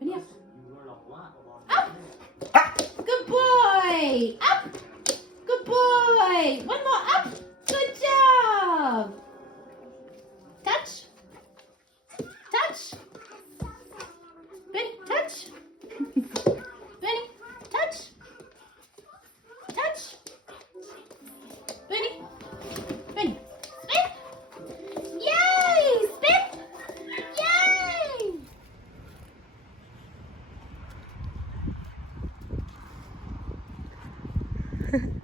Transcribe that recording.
Benny, up. Up. Good boy. Up. Good boy. One more up. Good job. Touch. Touch. Benny, touch. Benny, touch. Touch. Benny. Benny. Spin. Yay! Spin. Yay!